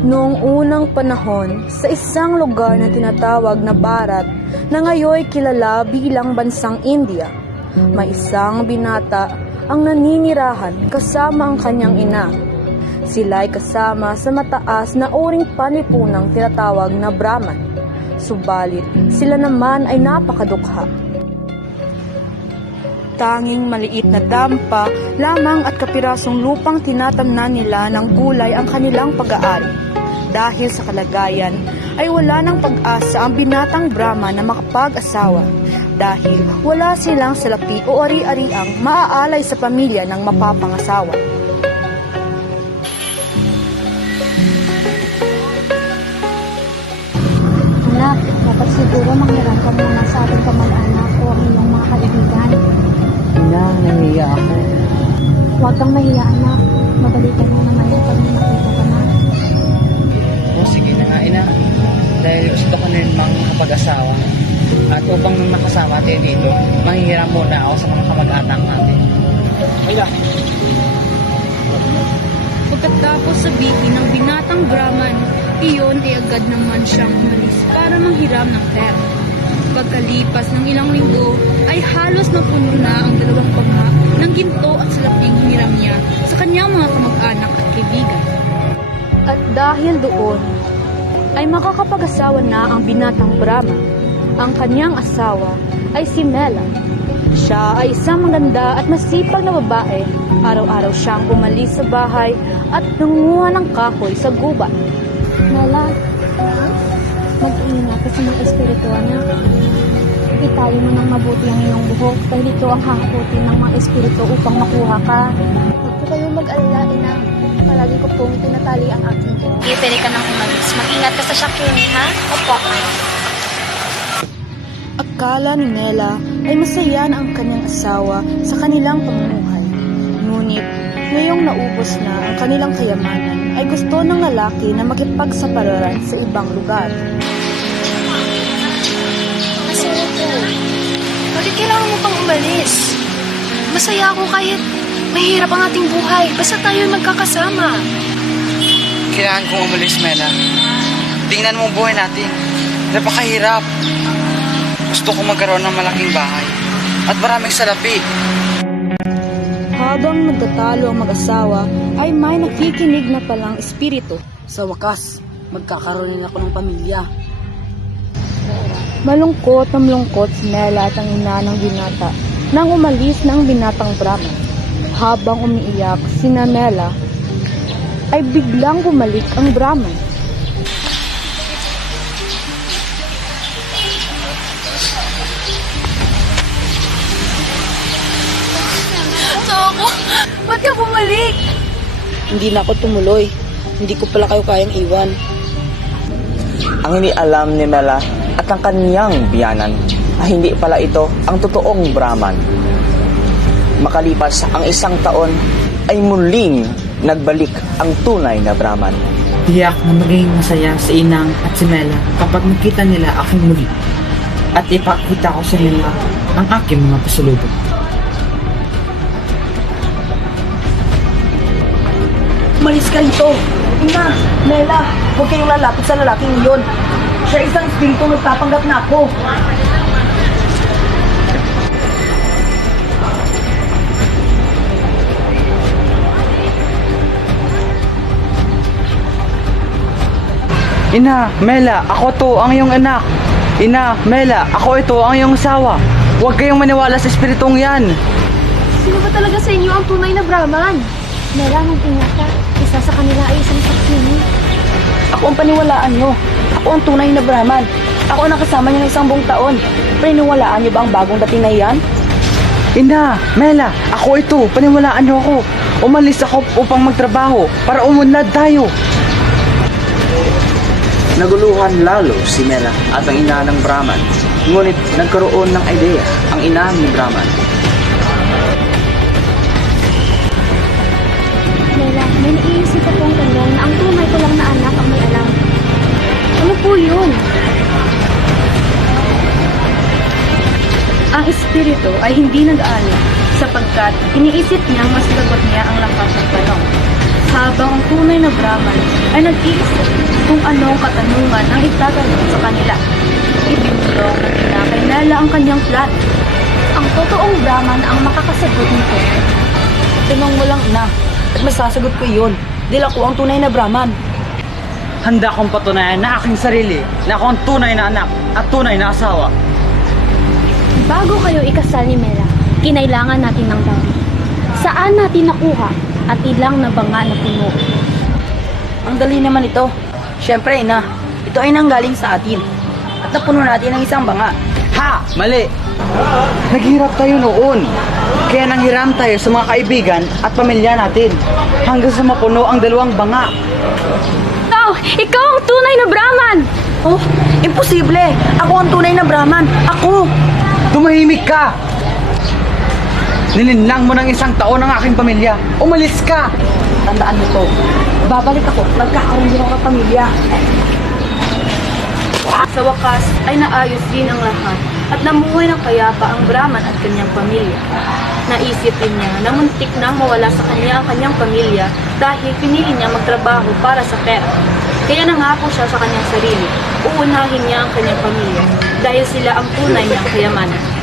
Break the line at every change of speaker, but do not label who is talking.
Noong unang panahon, sa isang lugar na tinatawag na Bharat, na ngayon kilala bilang bansang India, may isang binata ang naninirahan kasama ang kanyang ina. Sila'y kasama sa mataas na uring panipunang tinatawag na Brahman. Subalit, sila naman ay napakadukha. Tanging maliit na dampa lamang at kapirasong lupang tinatamnan nila ng gulay ang kanilang pag-aari. Dahil sa kalagayan ay wala ng pag-asa ang binatang Brahman na makapag-asawa dahil wala silang salapi o ari-ariang maaalay sa pamilya ng mapapangasawa.
Anak, dapat siguro manghiram ka muna sa ating kamag-anak o ang iyong mga kaibigan.
Ina, nahihiya ako.
Huwag kang mahiya, anak. Mabalikan mo naman yung pag nakita ka na.
O sige na nga, ina. Dahil gusto ko na rin makapag-asawa. At upang makasama tayo dito, manghihiram muna ako sa mga kamag-anak natin. Wala.
Pagkatapos sabihin ng binatang Brahman, iyon ay agad naman siyang umalis para manghiram ng pera. Pagkalipas ng ilang linggo, ay halos napuno na ang dalawang pangha ng ginto at salaping hiniram niya sa kanyang mga kamag-anak at kaibigan. At dahil doon, ay makakapag-asawa na ang binatang Brahman. Ang kanyang asawa ay si Mela. Siya ay isang maganda at masipag na babae. Araw-araw siyang umalis sa bahay at nangunguha ng kahoy sa gubat.
Mela, mag-iingat ka sa mga espiritu, anak. Itali mo ng mabuti ang iyong buhok dahil ito ang hahakutin ng mga espiritu upang makuha ka.
Huwag po kayong mag-alala, ina. Palagi ko pong tinatali ang aking buhok.
Hindi, pwede ka nang umalis. Mag-ingat ka sa Shakuni, ha? Opo.
Akala ni Mela ay masaya na ang kanyang asawa sa kanilang pamumuhay. Ngunit, ngayong naubos na ang kanilang kayamanan, ay gusto ng lalaki na makipagsapalaran sa ibang lugar.
Masaya po. Bakit kailangan mo pang umalis? Masaya ako kahit mahirap ang ating buhay. Basta tayo magkakasama.
Kailangan kong umalis, Mela. Tingnan mo ang buhay natin. Napakahirap. Gusto ko magkaroon ng malaking bahay at maraming salapi.
Habang nagtatalo ang mag-asawa, ay may nakikinig na palang espiritu.
Sa wakas, magkakaroon din ako ng pamilya.
Malungkot na malungkot si Mela at ang ina ng binata nang umalis na ang binatang Brahman. Habang umiiyak si Mela, ay biglang bumalik ang Brahman.
Ba't ka bumalik?
Hindi na ako tumuloy. Hindi ko pala kayo kayang iwan.
Ang hindi alam ni Mela at ang kaniyang biyanan ay hindi pala ito ang totoong Brahman. Makalipas ang 1 taon ay muling nagbalik ang tunay na Brahman.
Tiyak na magiging masaya si Inang at si Mela kapag nakita nila aking muli. At ipakita ko sa nila ang aking mga pasalubong.
Umalis ka rito! Ina! Mela! Huwag kayong lalapit sa lalaking iyon. Siya isang espiritu nagpapanggap na ako.
Ina, Mela, ako to ang iyong anak. Ina, Mela, ako ito ang iyong asawa. Huwag kayong maniwala sa espiritong yan.
Sino ba talaga sa inyo ang tunay na Brahman?
Mela, mag-ingat ka. Isa sa kanila ay isang Shakuni.
Ako ang paniwalaan nyo. Ako ang tunay na Brahman. Ako ang nakasama niyo ng 1 buong taon. Paniwalaan niyo ba ang bagong dating na iyan?
Ina, Mela, ako ito. Paniwalaan niyo ako. Umalis ako upang magtrabaho para umunlad tayo.
Naguluhan lalo si Mela at ang ina ng Brahman. Ngunit nagkaroon ng ideya ang ina ni Brahman.
Mela, may naiisip akong tanong na ang tunay ko lang na anak ang may alam. Ano po yun?
Ang espiritu ay hindi nag-alala sapagkat iniisip niyang mas lagot niya ang lakas ng tanong. Habang ang tunay na Brahman ay nag-iisip kung anong katanungan ang itatanong sa kanila. Ibinulong ng ina kay Nala ang kanyang plan.
Ang totoong Brahman ang makakasagot nito.
Tanong mo lang, ina. At masasagot ko iyon. Dahil ako ang tunay na Brahman.
Handa kong patunayan na aking sarili na ako ang tunay na anak at tunay na asawa.
Bago kayo ikasal ni Mela, kinailangan natin ng dami. Saan natin nakuha at ilang na banga na puno?
Ang dali naman ito. Siyempre, ina. Ito ay nanggaling sa atin. At napuno natin ng isang banga.
Ha! Mali! Naghirap tayo noon. Kaya nanghiram tayo sa mga kaibigan at pamilya natin. Hanggang sa mapuno ang dalawang banga.
Ikaw ang tunay na Brahman!
Oh, imposible! Ako ang tunay na Brahman! Ako!
Tumahimik ka! Nilinlang mo ng isang taon ang aking pamilya. Umalis ka!
Tandaan mo to. Babalik ako. Magkakaroon din ako ng pamilya.
Sa wakas ay naayos din ang lahat at namuhay ng payapa ang Brahman at kanyang pamilya. Naisip din niya na muntik nang mawala sa kanya ang kanyang pamilya dahil pinili niya magtrabaho para sa pera. Kaya nangako siya sa kanyang sarili, uunahin niya ang kanyang pamilya dahil sila ang tunay niyang kayamanan.